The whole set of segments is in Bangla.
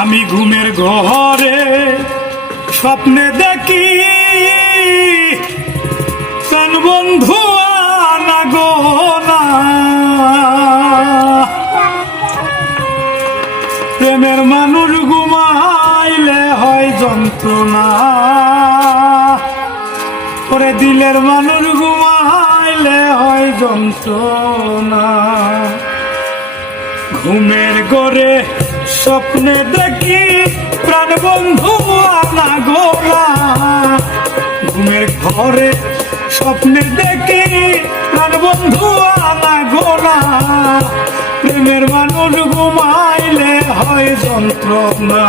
আমি ঘুমের ঘরে স্বপ্নে দেখি প্রাণ বন্ধু আনা গো না, প্রেমের মানুষ ঘুমাইলে হয় যন্ত্রণা, পরে দিলের মানুষ ঘুমাইলে হয় যন্ত্রণা। ঘুমের ঘরে স্বপ্নে দেখি প্রাণ বন্ধু আনা গো না, ঘুমের ঘরে স্বপ্নে দেখি প্রাণ বন্ধু আনা গো না, প্রেমের মানুষ ঘুমাইলে হয় যন্ত্রণা,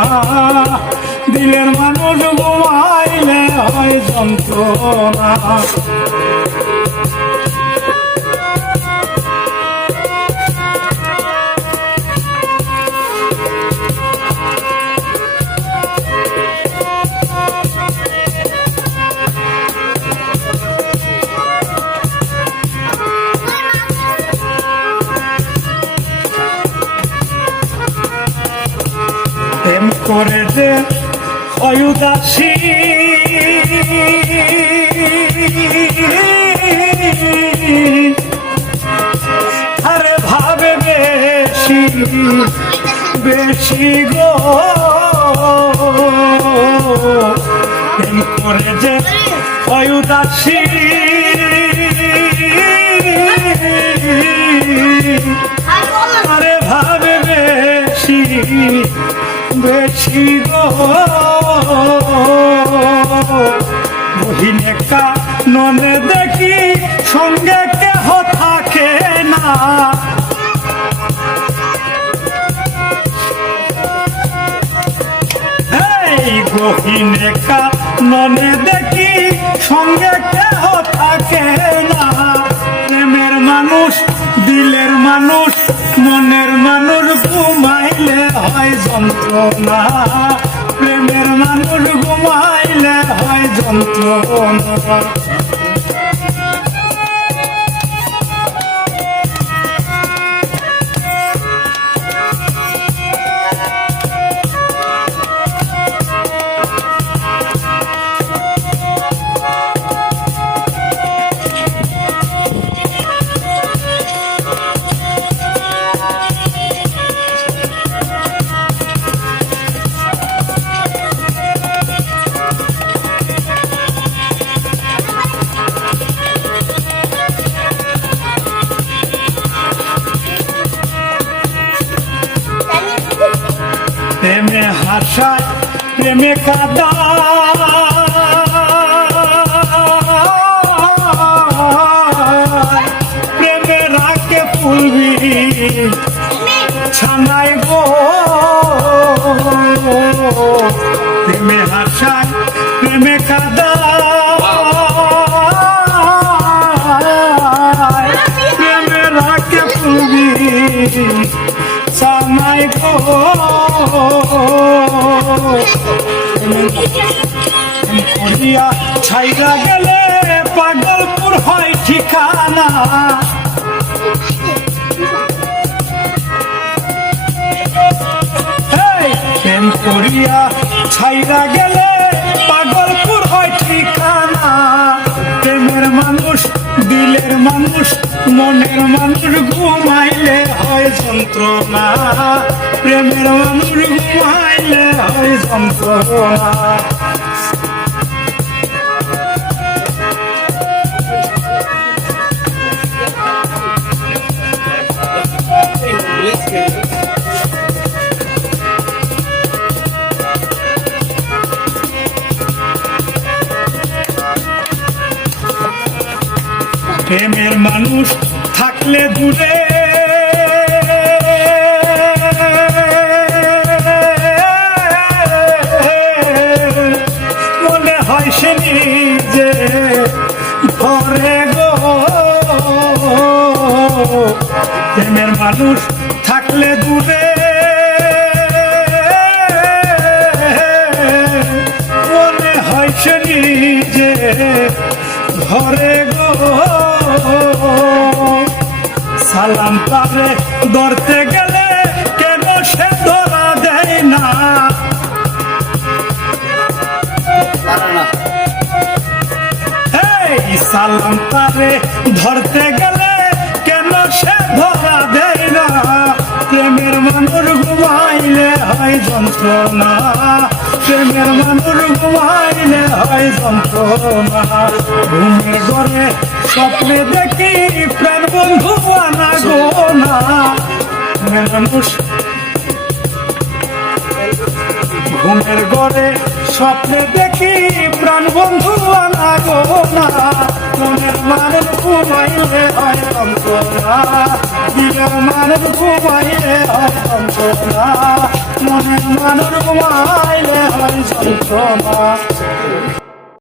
দিলের মানুষ ঘুমাইলে হয় যন্ত্রণা। প্রেম করে যে হয় উদাসী, আরে ভাবে বেশি বেশি গো, প্রেম করে যে হয় উদাসী, আরে ভাবে বেশি বেশি গো, বহিনে কাননে দেখি সঙ্গে কেহ থাকে না, এই বহিনে কাননে দেখি সঙ্গে কেহ থাকে না, প্রেমের মানুষ দিলের মানুষ মনের মানুষ ঘুমাইলে হয় যন্ত্রণা, প্রেমের মানুষ ঘুমাইলে হয় যন্ত্রণা। প্রেমে হাসায় প্রেমে কাদা, প্রেমে রাখে ফুলবি ছানায় গো, প্রেমে হাসায় প্রেমে কাদা, প্রেমে রাখে ফুলবি ছানায় গো, করিয়া ছাইরা গেলে পাগলপুর হয় ঠিকানা, প্রেম করিয়া ছাইরা গেলে পাগলপুর হয় ঠিকানা, প্রেমের মানুষ দিলের মানুষ মনের মানুষ ঘুমাইলে হয় যন্ত্রণা, প্রেমের মানুষ ঘুমাইলে হয় যন্ত্রণা। প্রেমের মানুষ থাকলে দূরে, মনে হয় সে নিজে ঘরে গো, প্রেমের মানুষ থাকলে দূরে, মনে হয় সে নিজে ঘরে গো, সালাম তারে ধরতে গেলে কেন সে ধরা দেয় না, সালাম তারে ধরতে গেলে কেন সে ধরা দেয় না, প্রেমের মানুষ ঘুমাইলে হয় যন্ত্রণা, প্রেমের মানুষ ঘুমাইলে হয় যন্ত্রণা। ঘুমের ঘরে স্বপ্নে দেখি প্রাণ বন্ধু আনা গো না, মানুষ ঘুমের ঘরে স্বপ্নে দেখি প্রাণ বন্ধু আনা গো না, মনের মানুষ ঘুমাইলে হয় যন্ত্রণা, দিলের মানুষ ঘুমাইলে হয় যন্ত্রণা, মনের মানুষ ঘুমাইলে হয় যন্ত্রণা।